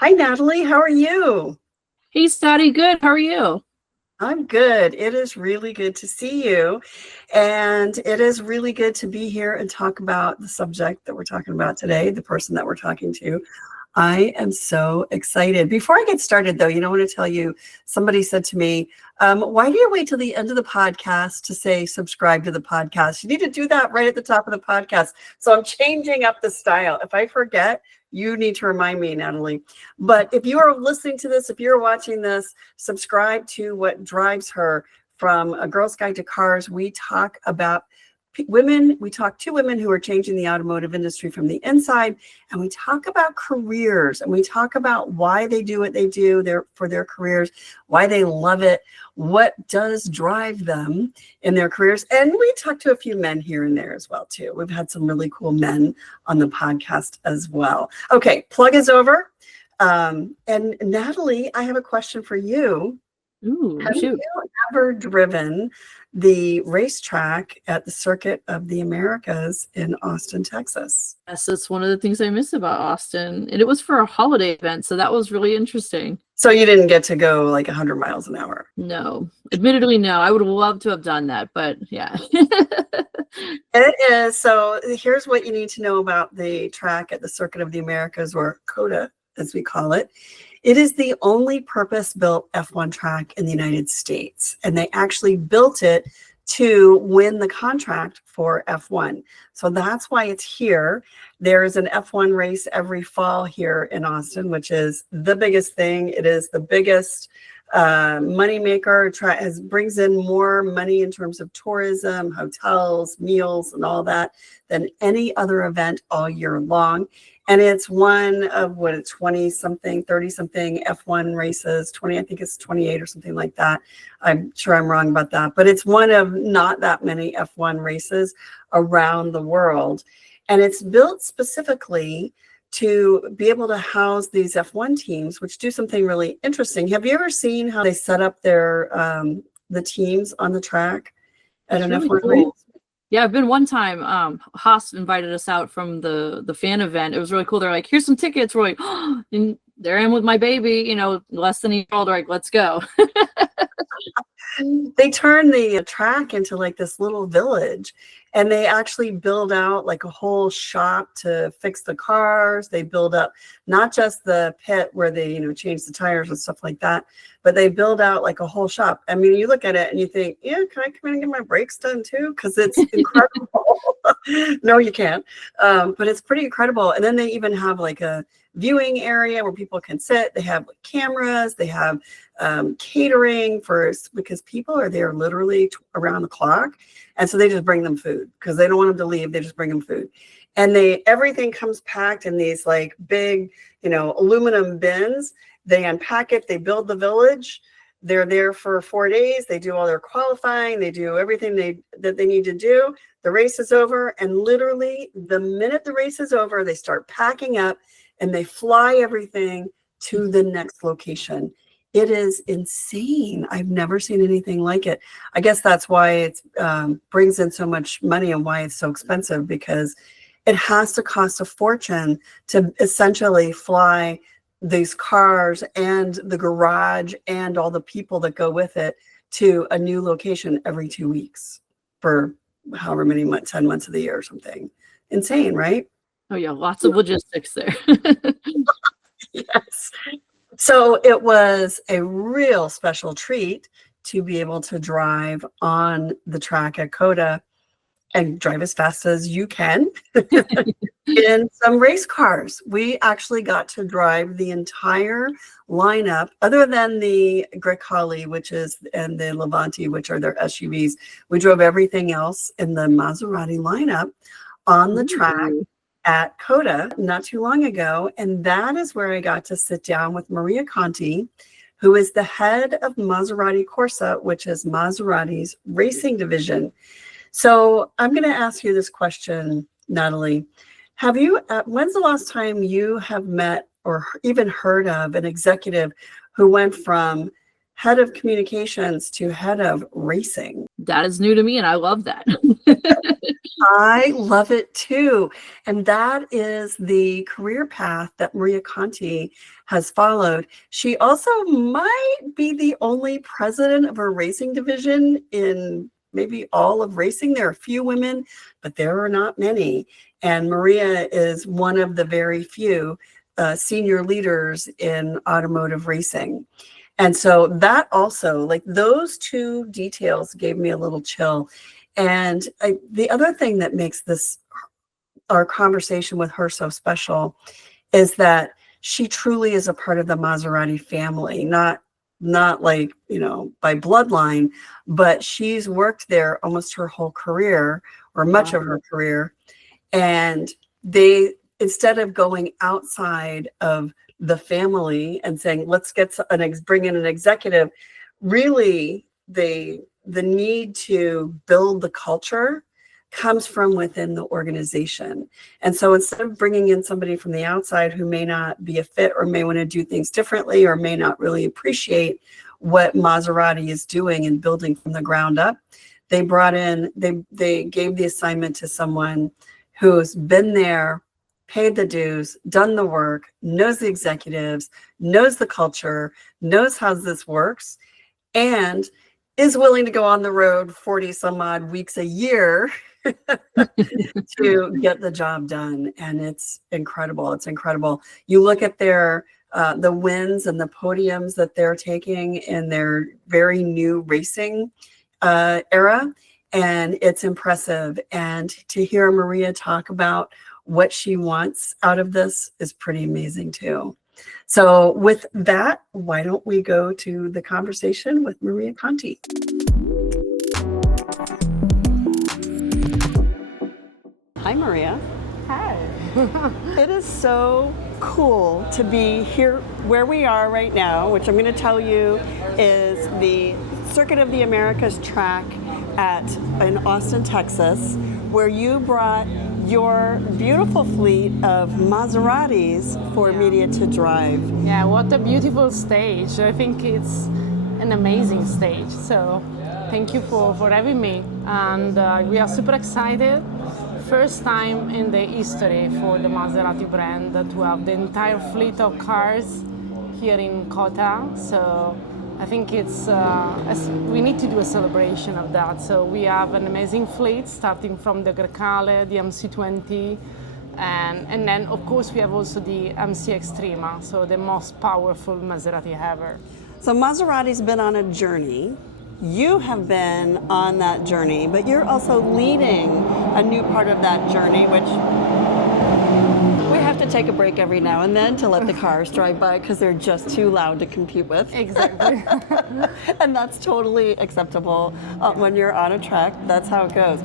Hi, Natalie. How are you? Hey, Scotty, good. How are you? I'm good. It is really good to see you. And it is really good to be here and talk about the subject that we're talking about today, the person that we're talking to. I am so excited. Before I get started, though, I want to tell you somebody said to me, why do you wait till the end of the podcast to say subscribe to the podcast? You need to do that right at the top of the podcast. So I'm changing up the style. If I forget, you need to remind me, Natalie. But if you are listening to this, if you're watching this, subscribe to What Drives Her from A Girl's Guide to Cars. We talk about women. We talk to women who are changing the automotive industry from the inside, and we talk about careers, and we talk about why they do what they do for their careers, why they love it, what does drive them in their careers. And we talk to a few men here and there as well, too. We've had some really cool men on the podcast as well. Okay, plug is over. And Natalie, I have a question for you. Ooh, Have shoot. you ever driven the racetrack at the Circuit of the Americas in Austin, Texas? Yes, that's one of the things I miss about Austin. And it was for a holiday event, so that was really interesting. So you didn't get to go like 100 miles an hour? No, admittedly, no. I would have loved to have done that, but yeah. It is. So here's what you need to know about the track at the Circuit of the Americas, or COTA, as we call it. It is the only purpose-built F1 track in the United States, and they actually built it to win the contract for F1. So that's why it's here. There is an F1 race every fall here in Austin, which is the biggest thing. It is the biggest money maker. Brings in more money in terms of tourism, hotels, meals, and all that than any other event all year long. And it's one of 20 something, 30 something F1 races, 20, I think it's 28 or something like that. I'm sure I'm wrong about that, but it's one of not that many F1 races around the world. And it's built specifically to be able to house these F1 teams, which do something really interesting. Have you ever seen how they set up their the teams on the track at an Really F1 cool. race? Yeah, I've been one time. Haas invited us out from the fan event. It was really cool. They're like, "Here's some tickets." We're like, oh, and there I am with my baby, less than a year old. They're like, "Let's go." They turn the track into like this little village, and they actually build out like a whole shop to fix the cars. They build up not just the pit where they, change the tires and stuff like that, but they build out like a whole shop. I mean, you look at it and you think, yeah, can I come in and get my brakes done too? Because it's incredible. No, you can't. But it's pretty incredible. And then they even have like a viewing area where people can sit. They have like cameras. They have catering because people are there literally around the clock. And so they just bring them food because they don't want them to leave. They just bring them food. And everything comes packed in these like big, aluminum bins. They unpack it. They build the village. They're there for 4 days. They do all their qualifying. They do everything that they need to do. The race is over. And literally the minute the race is over, they start packing up and they fly everything to the next location. It is insane. I've never seen anything like it. I guess that's why it brings in so much money and why it's so expensive, because it has to cost a fortune to essentially fly these cars and the garage and all the people that go with it to a new location every 2 weeks for however many months, 10 months of the year or something. Insane, right? Oh yeah, lots of logistics there. Yes. So it was a real special treat to be able to drive on the track at COTA and drive as fast as you can in some race cars. We actually got to drive the entire lineup, other than the Grecali, and the Levante, which are their SUVs. We drove everything else in the Maserati lineup on the track at COTA not too long ago. And that is where I got to sit down with Maria Conti, who is the head of Maserati Corse, which is Maserati's racing division. So I'm going to ask you this question, Natalie. When's the last time you have met or even heard of an executive who went from head of communications to head of racing. That is new to me, and I love that. I love it too. And that is the career path that Maria Conti has followed. She also might be the only president of a racing division in maybe all of racing. There are a few women, but there are not many. And Maria is one of the very few senior leaders in automotive racing. And so that also, like those two details gave me a little chill. And the other thing that makes our conversation with her so special is that she truly is a part of the Maserati family, not like, by bloodline, but she's worked there almost her whole career or much of her career. And instead of going outside of the family and saying, let's bring in an executive, really the need to build the culture comes from within the organization. And so instead of bringing in somebody from the outside who may not be a fit or may want to do things differently or may not really appreciate what Maserati is doing and building from the ground up, they gave the assignment to someone who's been there, paid the dues, done the work, knows the executives, knows the culture, knows how this works, and is willing to go on the road 40 some odd weeks a year to get the job done. And it's incredible. It's incredible. You look at the wins and the podiums that they're taking in their very new racing era, and it's impressive. And to hear Maria talk about what she wants out of this is pretty amazing too. So with that, why don't we go to the conversation with Maria Conti? Hi, Maria. Hi. It is so cool to be here where we are right now, which I'm going to tell you is the Circuit of the Americas track in Austin, Texas, where you brought your beautiful fleet of Maseratis for media to drive. Yeah, what a beautiful stage. I think it's an amazing stage. So thank you for having me. And we are super excited. First time in the history for the Maserati brand to have the entire fleet of cars here in Kota. So I think we need to do a celebration of that. So we have an amazing fleet starting from the Grecale, the MC20, and then of course we have also the MC Extrema, so the most powerful Maserati ever. So Maserati's been on a journey. You have been on that journey, but you're also leading a new part of that journey, which we have to take a break every now and then to let the cars drive by because they're just too loud to compete with. Exactly. And that's totally acceptable when you're on a track. That's how it goes.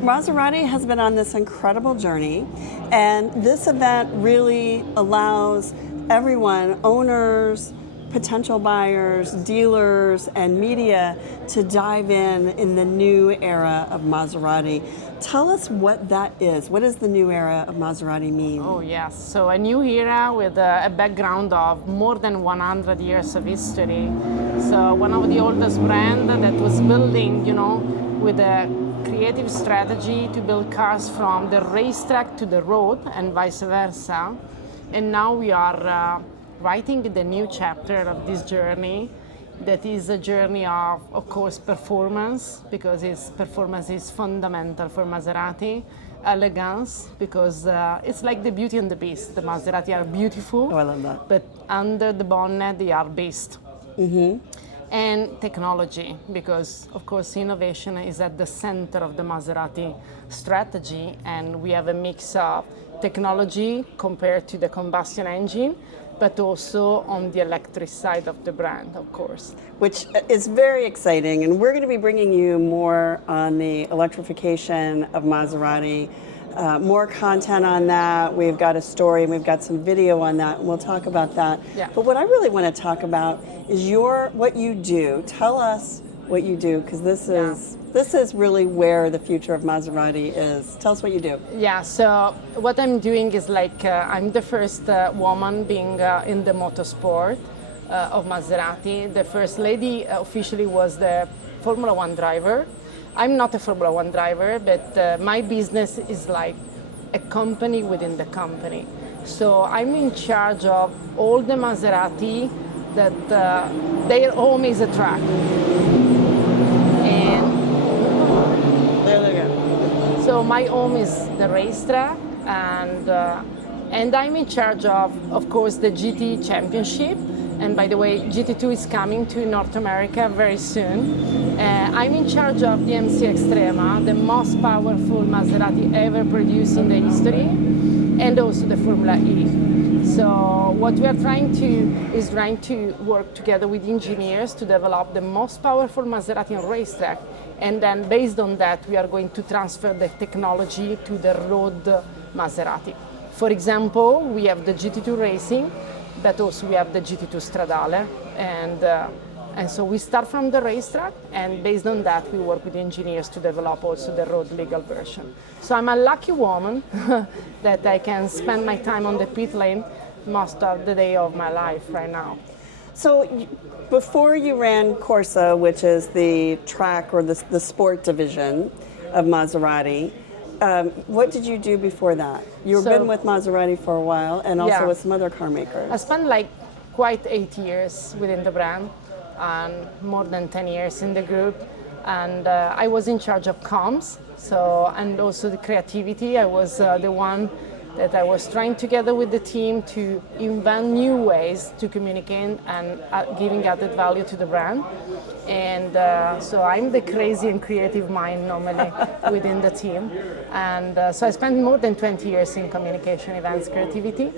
Maserati has been on this incredible journey, and this event really allows everyone, owners, potential buyers, dealers, and media to dive in the new era of Maserati. Tell us what that is. What does the new era of Maserati mean? Oh yes, so a new era with a background of more than 100 years of history. So one of the oldest brands that was building, with a creative strategy to build cars from the racetrack to the road and vice versa. And now we are writing the new chapter of this journey, that is a journey of course, performance, because performance is fundamental for Maserati, elegance, because it's like the Beauty and the Beast. The Maserati are beautiful, oh, I love that. But under the bonnet they are beast. Mm-hmm. And technology, because of course innovation is at the center of the Maserati strategy, and we have a mix of technology compared to the combustion engine, but also on the electric side of the brand, of course. Which is very exciting, and we're going to be bringing you more on the electrification of Maserati, more content on that. We've got a story, and we've got some video on that, and we'll talk about that. Yeah. But what I really want to talk about is what you do. Tell us what you do, because this is really where the future of Maserati is. Tell us what you do. Yeah, so what I'm doing is I'm the first woman being in the motorsport. of Maserati. The first lady officially was the Formula One driver. I'm not a Formula One driver, but my business is like a company within the company. So I'm in charge of all the Maserati that their home is a track. And There they go. so my home is the racetrack, and I'm in charge of course, the GT Championship. And by the way, GT2 is coming to North America very soon. I'm in charge of the MC Extrema, the most powerful Maserati ever produced in the history, and also the Formula E. So what we are trying to work together with engineers to develop the most powerful Maserati on racetrack, and then based on that, we are going to transfer the technology to the road Maserati. For example, we have the GT2 Racing, but also we have the GT2 Stradale, and so we start from the racetrack, and based on that, we work with engineers to develop also the road legal version. So I'm a lucky woman that I can spend my time on the pit lane most of the day of my life right now. So before you ran Corsa, which is the track or the sport division of Maserati, what did you do before that? You've been with Maserati for a while, and also with some other car makers. I spent like quite 8 years within the brand, and more than 10 years in the group. And I was in charge of comms, and also the creativity. I was the one that I was trying together with the team to invent new ways to communicate and giving added value to the brand. And so I'm the crazy and creative mind normally within the team. And so I spent more than 20 years in communication, events, creativity.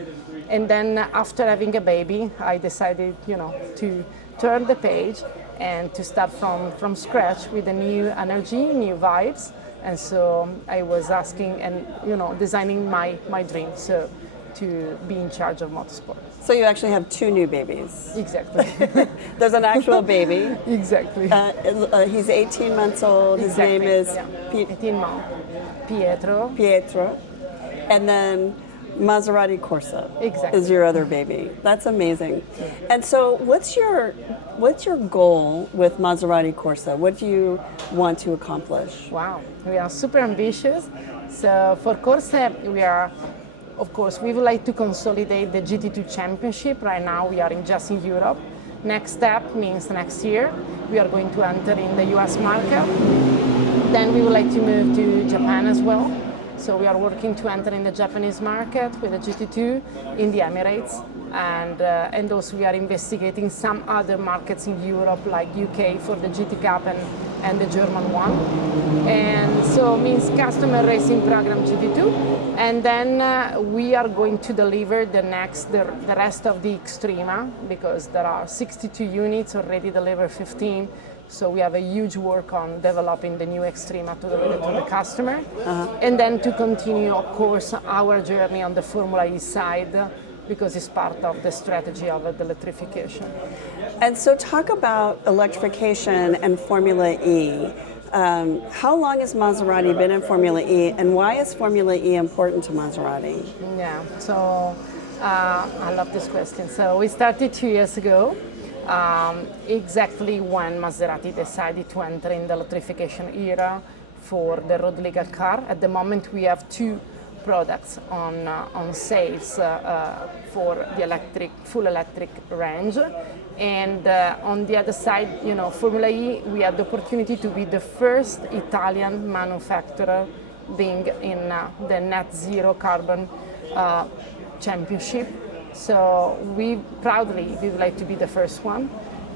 And then after having a baby, I decided, to turn the page and to start from scratch with a new energy, new vibes. And so I was asking and, designing my dream, so to be in charge of motorsport. So you actually have 2 new babies. Exactly. There's an actual baby. Exactly. He's 18 months old. His Exactly. name is 18 months. Pietro. Pietro. And then Maserati Corse Exactly. is your other baby. That's amazing. And so what's your goal with Maserati Corse? What do you want to accomplish? Wow, we are super ambitious. So for Corse, we would like to consolidate the GT2 Championship. Right now we are just in Europe. Next step means next year we are going to enter in the US market. Then we would like to move to Japan as well. So we are working to enter in the Japanese market with the GT2 in the Emirates, and also we are investigating some other markets in Europe, like UK for the GT Cup and the German one. And so means customer racing program GT2, and then we are going to deliver the rest of the Extrema, because there are 62 units already delivered, 15. So we have a huge work on developing the new Extrema to deliver to the customer. And then to continue, of course, our journey on the Formula E side, because it's part of the strategy of the electrification. And so talk about electrification and Formula E. How long has Maserati been in Formula E, and why is Formula E important to Maserati? Yeah, so I love this question. So we started 2 years ago. Exactly when Maserati decided to enter in the electrification era for the road legal car. At the moment we have 2 products on sales for the full electric range, and on the other side, Formula E, we had the opportunity to be the first Italian manufacturer being in the net zero carbon championship. So we would like to be the first one,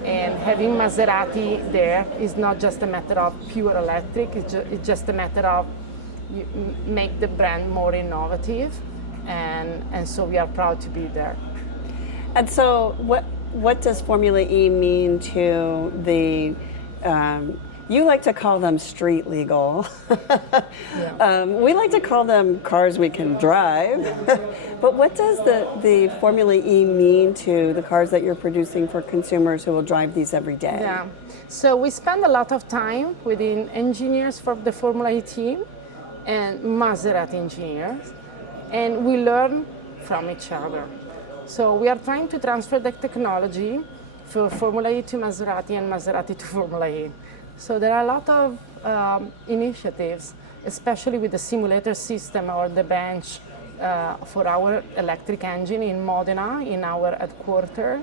and having Maserati there is not just a matter of pure electric, it's just a matter of make the brand more innovative, and so we are proud to be there. And so what does Formula E mean to the, you like to call them street legal. We like to call them cars we can drive. But what does the Formula E mean to the cars that you're producing for consumers who will drive these every day? Yeah. So we spend a lot of time within engineers for the Formula E team and Maserati engineers, and we learn from each other. So we are trying to transfer the technology for Formula E to Maserati and Maserati to Formula E. So there are a lot of initiatives, especially with the simulator system or the bench for our electric engine in Modena, in our headquarters.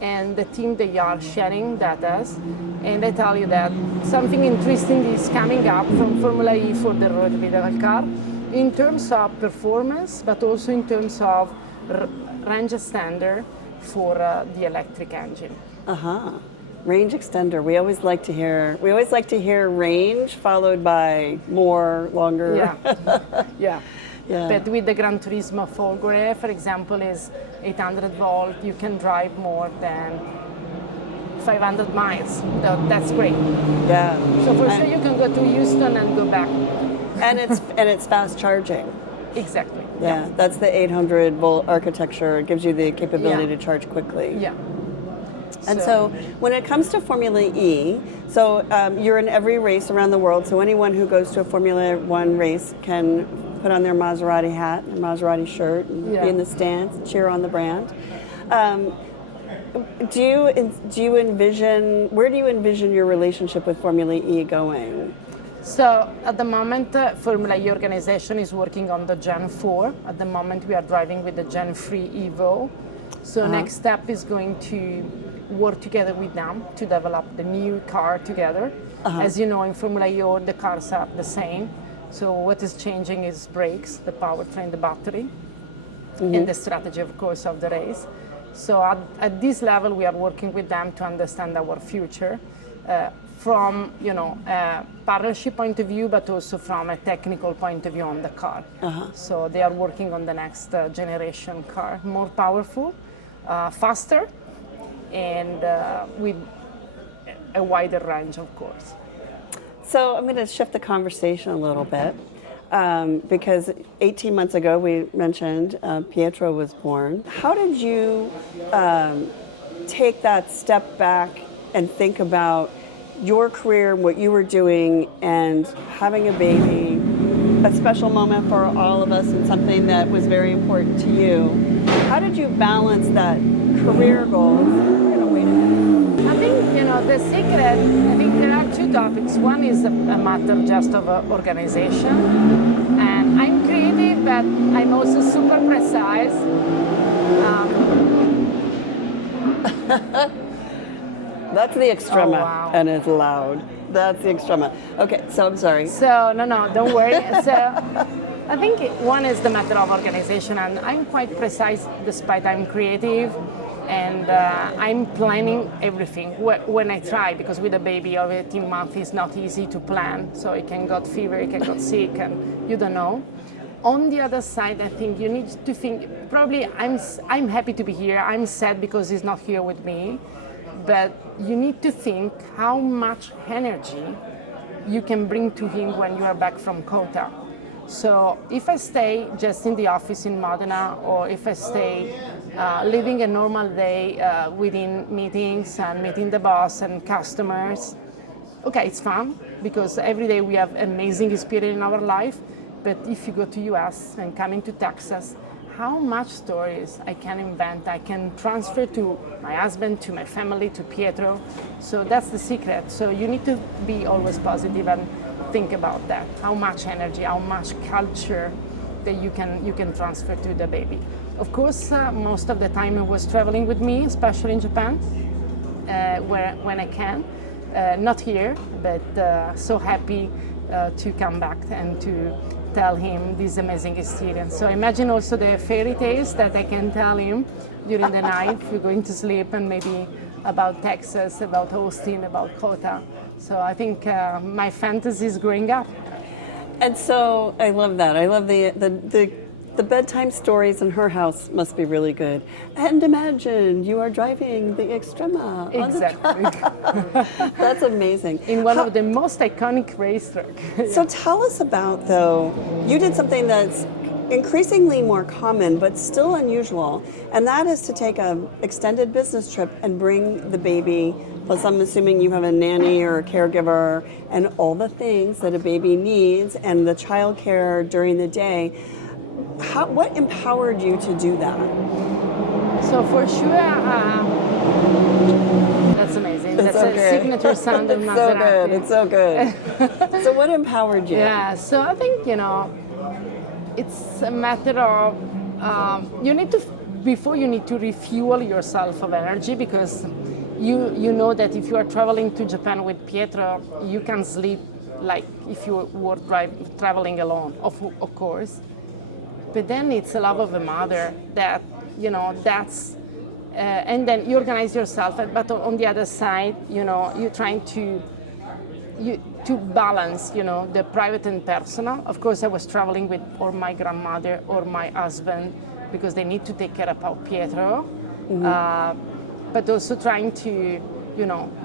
And the team, they are sharing data. And I tell you that something interesting is coming up from Formula E for the road vehicle car in terms of performance, but also in terms of range extender for the electric engine. Range extender. We always like to hear range followed by more, longer. Yeah. But with the Gran Turismo Folgore, for example, is 800 volt. You can drive more than 500 miles. That's great. Yeah. So for sure you can go to Houston and go back. And it's fast charging. Exactly. Yeah. That's the 800 volt architecture. It gives you the capability to charge quickly. Yeah. And so when it comes to Formula E, so you're in every race around the world. So anyone who goes to a Formula One race can put on their Maserati hat, and Maserati shirt, and be in the stands, and cheer on the brand. Do you envision, where do you envision your relationship with Formula E going? So at the moment, Formula E organization is working on the Gen 4. At the moment, we are driving with the Gen 3 Evo. So next step is going to work together with them to develop the new car together. As you know, in Formula E, all the cars are the same. So what is changing is brakes, the powertrain, the battery, and the strategy, of course, of the race. So at this level, we are working with them to understand our future from, a partnership point of view, but also from a technical point of view on the car. So they are working on the next generation car, more powerful, faster, and with a wider range, of course. So I'm going to shift the conversation a little bit because 18 months ago we mentioned Pietro was born. How did you take that step back and think about your career, what you were doing, and having a baby, a special moment for all of us and something that was very important to you? How did you balance that career goals? I think, the secret, I think there are two topics. One is a matter just of organization. And I'm creative, but I'm also super precise. That's the extrema, Oh, wow. and it's loud. That's the extrema. Okay, so I'm sorry. So, no, don't worry. So, I think one is the matter of organization, and I'm quite precise despite I'm creative. And I'm planning everything when I try, because with a baby of 18 months it's not easy to plan. So it can get fever, it can get sick, and you don't know. On the other side, I think you need to think, probably I'm happy to be here, I'm sad because he's not here with me, but you need to think how much energy you can bring to him when you are back from Kota. So if I stay just in the office in Modena, or if I stay living a normal day within meetings and meeting the boss and customers, okay, it's fun because every day we have amazing experience in our life. But if you go to US and coming to Texas, how much stories I can invent, I can transfer to my husband, to my family, to Pietro. So that's the secret. So you need to be always positive and think about that. How much energy, how much culture that you can transfer to the baby. Of course, most of the time I was traveling with me, especially in Japan, when I can. Not here, but so happy to come back and to tell him this amazing experience. So imagine also the fairy tales that I can tell him during the night if you're going to sleep, and maybe about Texas, about Austin, about Kota. So I think my fantasy is growing up. And so I love that. I love the bedtime stories in her house must be really good. And imagine you are driving the Extrema. Exactly. That's amazing. In one of the most iconic racetracks. So tell us about, though, you did something that's increasingly more common but still unusual, and that is to take an extended business trip and bring the baby, plus I'm assuming you have a nanny or a caregiver and all the things that a baby needs and the childcare during the day. What empowered you to do that? So for sure, that's amazing. It's That's so a good. signature sound of It's so good. Maserati. It's so good. So what empowered you? Yeah, so I think, it's a matter of you need to, before you need to refuel yourself of energy, because you know that if you are traveling to Japan with Pietro, you can sleep like if you were traveling alone, of course. But then it's a love of a mother that, that's, and then you organize yourself. But on the other side, you're trying to balance, the private and personal. Of course, I was traveling with or my grandmother or my husband because they need to take care of Pietro. But also trying to,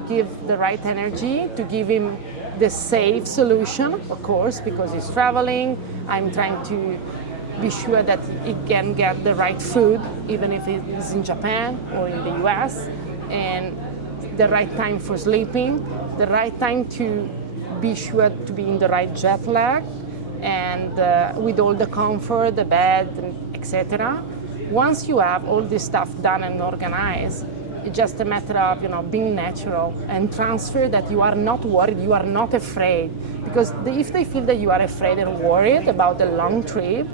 give the right energy to give him the safe solution, of course, because he's traveling. I'm trying to be sure that he can get the right food, even if he's in Japan or in the US, and the right time for sleeping, the right time to be sure to be in the right jet lag, and with all the comfort, the bed, etc. Once you have all this stuff done and organized, it's just a matter of being natural and transfer that you are not worried, you are not afraid. Because if they feel that you are afraid and worried about the long trip,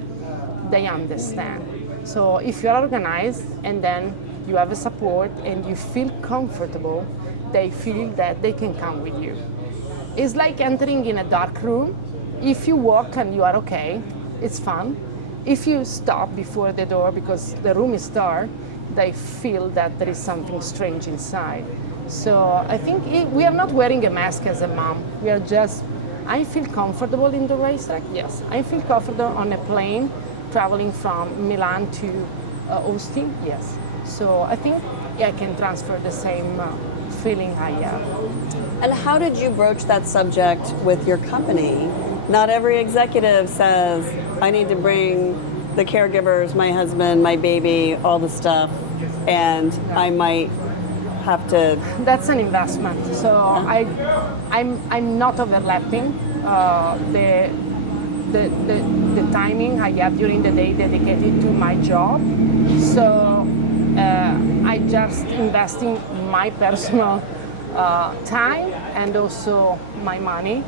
they understand. So if you are organized and then you have a support and you feel comfortable, they feel that they can come with you. It's like entering in a dark room. If you walk and you are okay, it's fun. If you stop before the door because the room is dark, they feel that there is something strange inside. So I think we are not wearing a mask as a mom. We are just, I feel comfortable in the racetrack, yes. I feel comfortable on a plane traveling from Milan to Austin, yes. So I think I can transfer the same feeling I have. And how did you broach that subject with your company? Not every executive says, I need to bring the caregivers, my husband, my baby, all the stuff, and I might have to. That's an investment. So I'm not overlapping the timing I have during the day dedicated to my job. So I just investing my personal time and also my money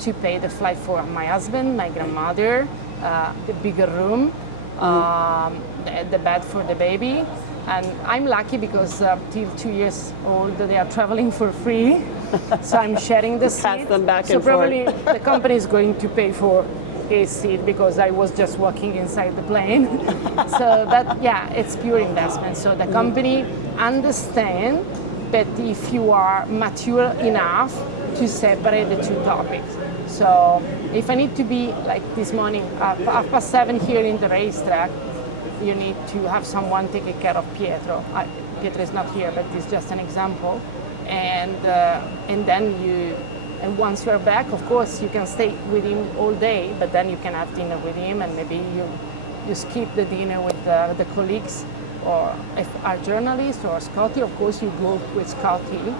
to pay the flight for my husband, my grandmother, the bigger room, the bed for the baby. And I'm lucky because till 2 years old they are traveling for free, so I'm sharing the seat. Pass them back so and forth. probably the company is going to pay for his seat because I was just walking inside the plane. So that, yeah, it's pure investment. So the company understand that if you are mature enough to separate the two topics. So if I need to be like this morning, 7:30 here in the racetrack, you need to have someone taking care of Pietro. Pietro is not here, but it's just an example. And then and once you're back, of course, you can stay with him all day, but then you can have dinner with him, and maybe you skip the dinner with the colleagues, or if are journalists or Scotty, of course, you go with Scotty.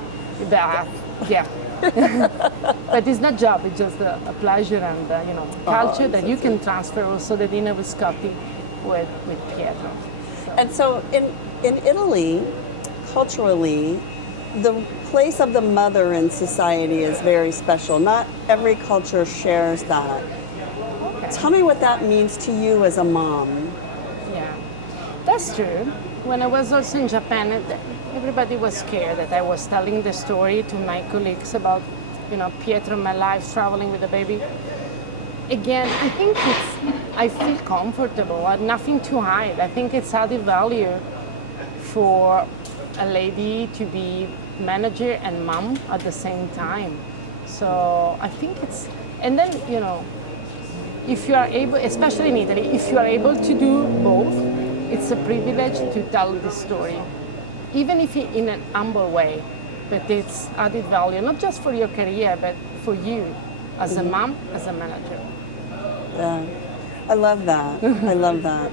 But yeah. But it's not job, it's just a pleasure and culture that you can transfer also the dinner with Scotty with Pietro. So. And so in Italy, culturally, the place of the mother in society is very special. Not every culture shares that. Okay. Tell me what that means to you as a mom. Yeah, that's true. When I was also in Japan, everybody was scared that I was telling the story to my colleagues about, Pietro, my life, traveling with the baby. Again, I think I feel comfortable, nothing to hide. I think it's added value for a lady to be manager and mom at the same time. So I think and then, if you are able, especially in Italy, if you are able to do both, it's a privilege to tell the story, even if in an humble way, but it's added value, not just for your career, but for you as a mom, as a manager. Yeah, I love that. I love that.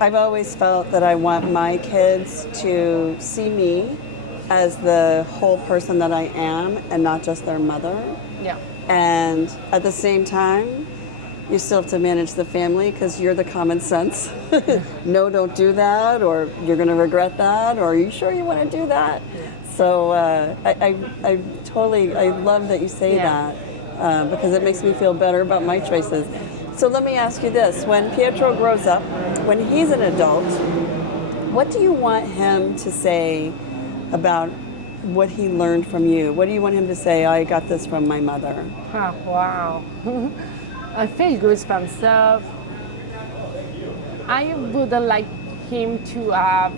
I've always felt that I want my kids to see me as the whole person that I am and not just their mother. Yeah. And at the same time, you still have to manage the family because you're the common sense. No, don't do that, or you're going to regret that, or are you sure you want to do that? So I totally, I love that you say that because it makes me feel better about my choices. So let me ask you this. When Pietro grows up, when he's an adult, what do you want him to say about what he learned from you? What do you want him to say, I got this from my mother? Oh, wow. I feel goosebumps. I would like him to have,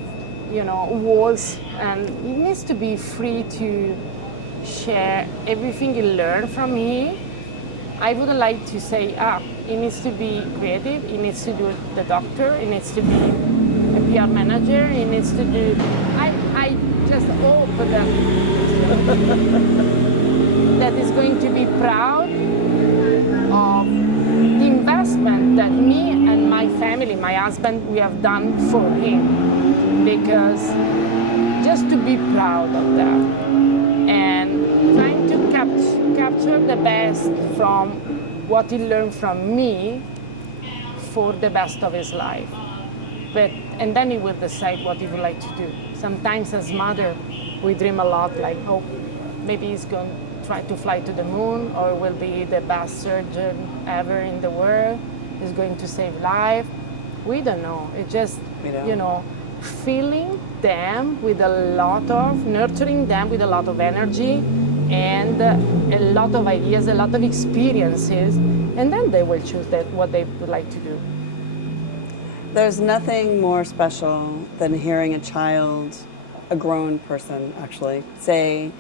walls, and he needs to be free to share everything he learned from me. I would like to say, he needs to be creative, he needs to do the doctor, he needs to be a PR manager, he needs to do, I just hope that he's going to be proud of the investment that me and my family, my husband, we have done for him. Because just to be proud of that and trying to capture the best from what he learned from me for the best of his life. And then he will decide what he would like to do. Sometimes as mother, we dream a lot, like, oh, maybe he's going to try to fly to the moon, or will be the best surgeon ever in the world, is going to save life. We don't know. It's just, filling them with nurturing them with a lot of energy and a lot of ideas, a lot of experiences, and then they will choose what they would like to do. There's nothing more special than hearing a child, a grown person actually, say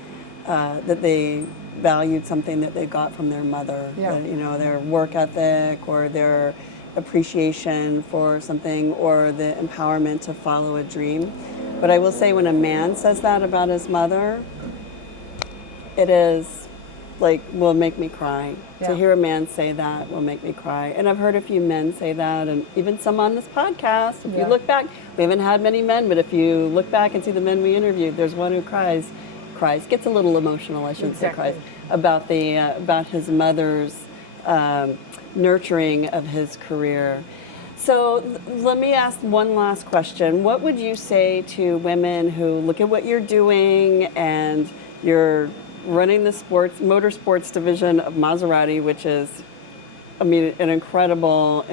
that they valued something that they got from their mother, their work ethic or their appreciation for something or the empowerment to follow a dream. But I will say when a man says that about his mother, it is will make me cry. Yeah. To hear a man say that will make me cry. And I've heard a few men say that, and even some on this podcast. If you look back, we haven't had many men, but if you look back and see the men we interviewed, there's one who gets a little emotional, I shouldn't say cries, about his mother's nurturing of his career. So let me ask one last question. What would you say to women who look at what you're doing and you're running the motorsports division of Maserati, which is, an incredible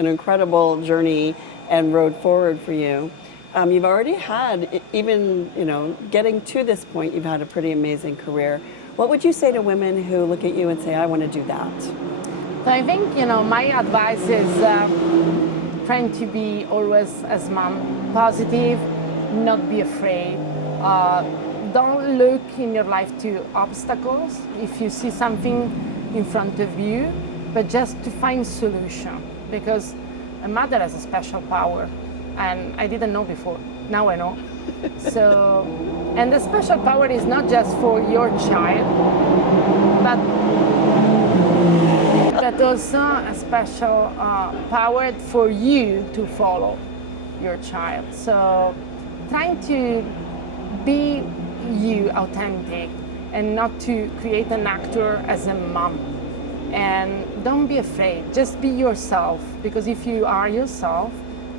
journey and road forward for you. You've already had, even, getting to this point, you've had a pretty amazing career. What would you say to women who look at you and say, I want to do that? So I think, my advice is trying to be always, as mom, positive, not be afraid. Don't look in your life to obstacles if you see something in front of you, but just to find solution. Because a mother has a special power, and I didn't know before. Now I know. So, and the special power is not just for your child, but also a special power for you to follow your child. So, trying to be you, authentic, and not to create an actor as a mom. And don't be afraid, just be yourself, because if you are yourself,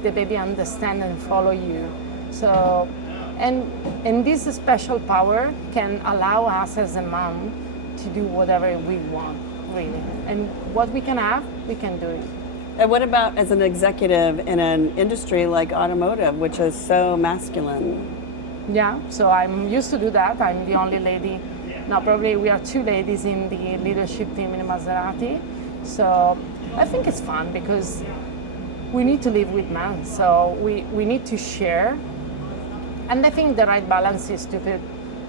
the baby understand and follow you. So, and this special power can allow us as a mom to do whatever we want, really. And what we can have, we can do it. And what about as an executive in an industry like automotive, which is so masculine? Yeah, so I'm used to do that. I'm the only lady. Now, probably we are two ladies in the leadership team in Maserati. So I think it's fun because we need to live with men. So we need to share. And I think the right balance is to put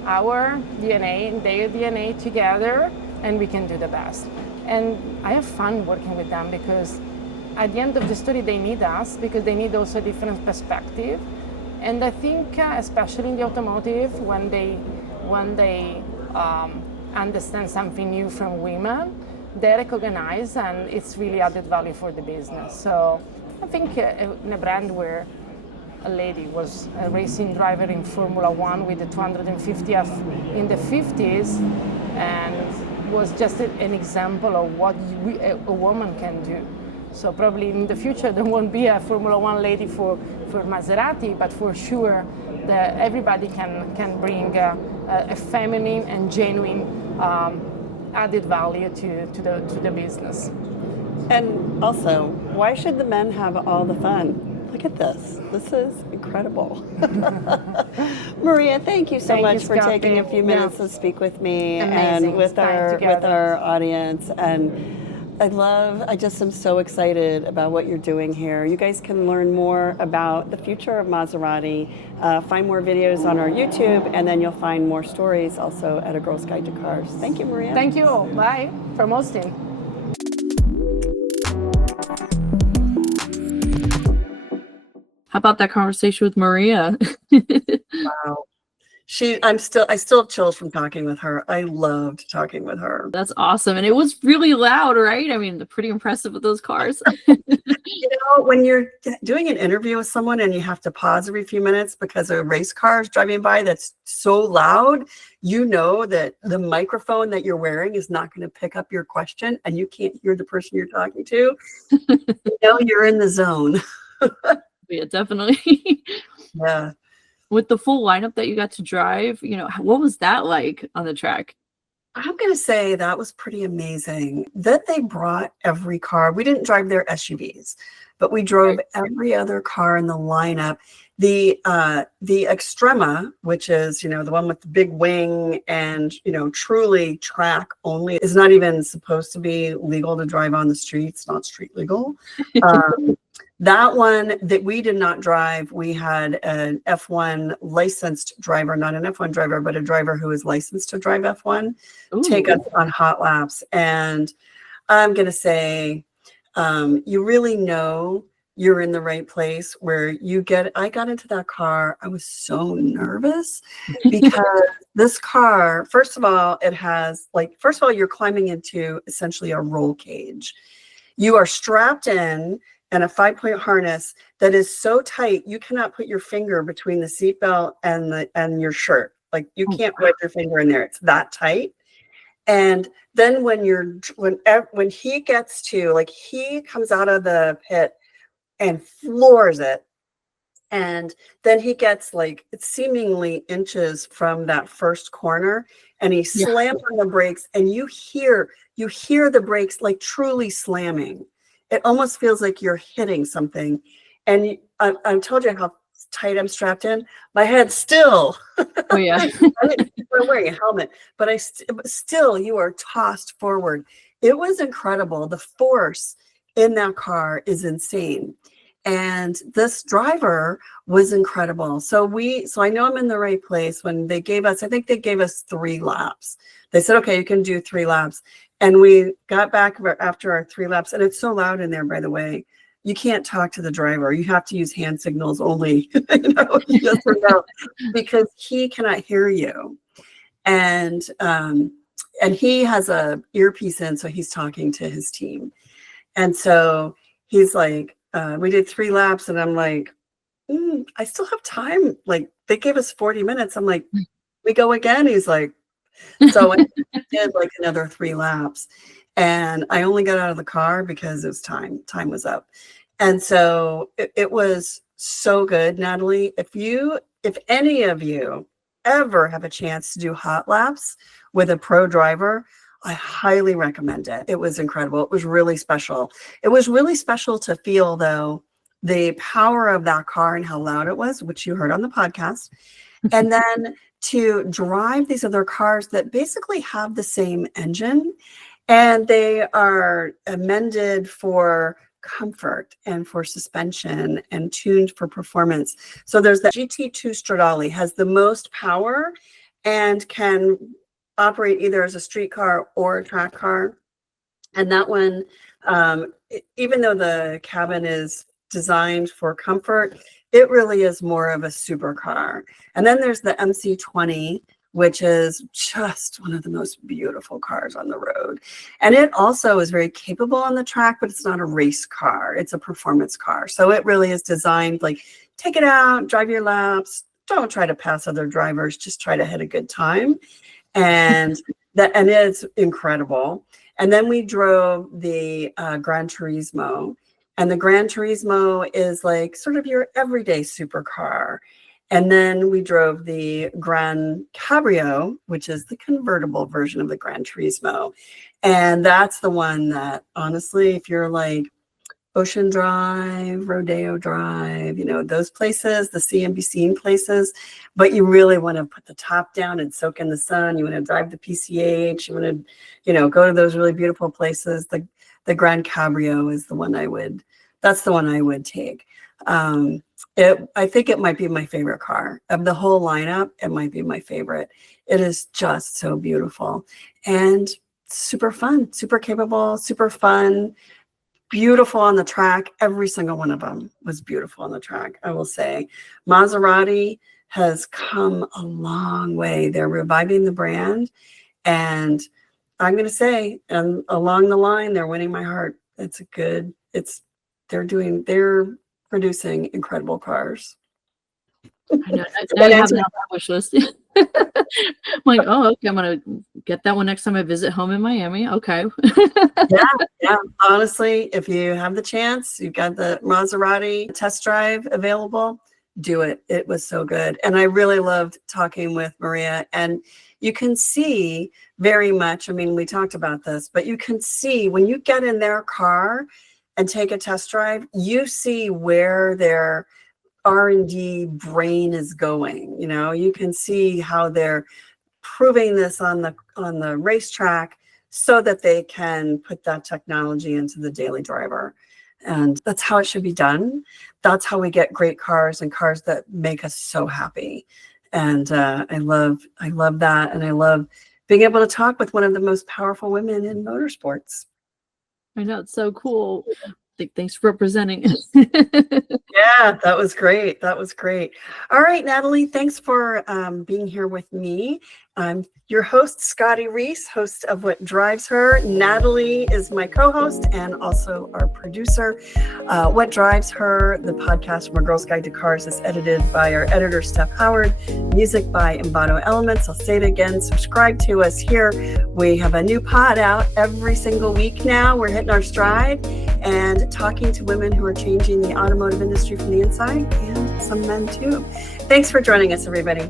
our DNA and their DNA together, and we can do the best. And I have fun working with them because at the end of the story, they need us because they need also a different perspective. And I think, especially in the automotive, when they understand something new from women, they recognize, and it's really added value for the business. So I think in a brand where a lady was a racing driver in Formula One with the 250th in the 50s, and was just an example of what a woman can do. So probably in the future there won't be a Formula One lady for Maserati, but for sure that everybody can bring a feminine and genuine added value to the business. And also, why should the men have all the fun? Look at this. This is incredible. Maria, thank you so Thank you, much for Scotty. taking a few minutes Yeah. to speak with me Amazing. and with Time together. our audience. And I just am so excited about what you're doing here. You guys can learn more about the future of Maserati, find more videos on our YouTube, and then you'll find more stories also at A Girl's Guide to Cars. Thank you, Maria. Thank you. Bye from Austin. How about that conversation with Maria? Wow. I still have chills from talking with her. I loved talking with her. That's awesome. And it was really loud, right? I mean, pretty impressive with those cars. You know, when you're doing an interview with someone and you have to pause every few minutes because a race car is driving by that's so loud, you know that the microphone that you're wearing is not going to pick up your question and you can't hear the person you're talking to. You know, you're in the zone. Yeah, definitely. Yeah. With the full lineup that you got to drive, you know, what was that like on the track? I'm going to say that was pretty amazing that they brought every car. We didn't drive their SUVs, but we drove every other car in the lineup. The Extrema, which is, you know, the one with the big wing and, you know, truly track only, is not even supposed to be legal to drive on the streets, not street legal. That one that we did not drive, we had an F1 licensed driver, not an F1 driver, but a driver who is licensed to drive F1, take us on hot laps. And I'm going to say, you really know you're in the right place where I got into that car. I was so nervous because this car, first of all, you're climbing into essentially a roll cage. You are strapped in and a 5-point harness that is so tight you cannot put your finger between the seatbelt and your shirt. Like you can't put your finger in there. It's that tight. And then when he gets to, like, he comes out of the pit and floors it, and then he gets like it's seemingly inches from that first corner, and he slams on the brakes, and you hear the brakes like truly slamming. It almost feels like you're hitting something. And I told you how tight I'm strapped in. My head still. Oh, yeah. I'm wearing a helmet, but still you are tossed forward. It was incredible. The force in that car is insane. And this driver was incredible. So I know I'm in the right place when I think they gave us 3 laps. They said, okay, you can do 3 laps. And we got back after our 3 laps, and it's so loud in there, by the way. You can't talk to the driver. You have to use hand signals only, yes or no, because he cannot hear you. And he has a earpiece in, so he's talking to his team. And so he's like, we did 3 laps, and I'm like, I still have time. Like, they gave us 40 minutes. I'm like, we go again? He's like, so I did like another 3 laps, and I only got out of the car because it was time was up. And so it was so good. Natalie, if any of you ever have a chance to do hot laps with a pro driver, I highly recommend it. It was incredible. It was really special. It was really special to feel, though, the power of that car and how loud it was, which you heard on the podcast. And then to drive these other cars that basically have the same engine, and they are amended for comfort and for suspension and tuned for performance. So there's the GT2 Stradale, has the most power and can operate either as a street car or a track car. And that one, even though the cabin is designed for comfort, it really is more of a supercar. And then there's the MC20, which is just one of the most beautiful cars on the road. And it also is very capable on the track, but it's not a race car. It's a performance car. So it really is designed like, take it out, drive your laps. Don't try to pass other drivers. Just try to hit a good time. And it's incredible. And then we drove the Gran Turismo. And the Gran Turismo is like sort of your everyday supercar. And then we drove the Gran Cabrio, which is the convertible version of the Gran Turismo. And that's the one that, honestly, if you're like Ocean Drive, Rodeo Drive, you know, those places, the see and be seen places, but you really want to put the top down and soak in the sun. You want to drive the PCH. You want to, you know, go to those really beautiful places. The Gran Cabrio is the one that's the one I would take. I think it might be my favorite car of the whole lineup. It might be my favorite. It is just so beautiful and super fun, super capable, super fun, beautiful on the track. Every single one of them was beautiful on the track, I will say. Maserati has come a long way. They're reviving the brand, and I'm going to say, and along the line, they're winning my heart. They're producing incredible cars. I know. Now you have it on my wish list. I'm like, oh, okay, I'm gonna get that one next time I visit home in Miami. Okay. Yeah. Honestly, if you have the chance, you've got the Maserati test drive available, do it. It was so good. And I really loved talking with Maria. And you can see very much, I mean, we talked about this, but you can see when you get in their car and take a test drive, you see where their R&D brain is going. You know, you can see how they're proving this on the racetrack so that they can put that technology into the daily driver. And that's how it should be done. That's how we get great cars and cars that make us so happy. And I love that. And I love being able to talk with one of the most powerful women in motorsports. I know, it's so cool. Thanks for representing. Yeah, that was great. That was great. All right, Natalie, thanks for being here with me. I'm your host, Scotty Reiss, host of What Drives Her. Natalie is my co-host and also our producer. What Drives Her, the podcast from A Girl's Guide to Cars, is edited by our editor, Steph Howard. Music by Embato Elements. I'll say it again, subscribe to us here. We have a new pod out every single week now. We're hitting our stride and talking to women who are changing the automotive industry from the inside, and some men too. Thanks for joining us, everybody.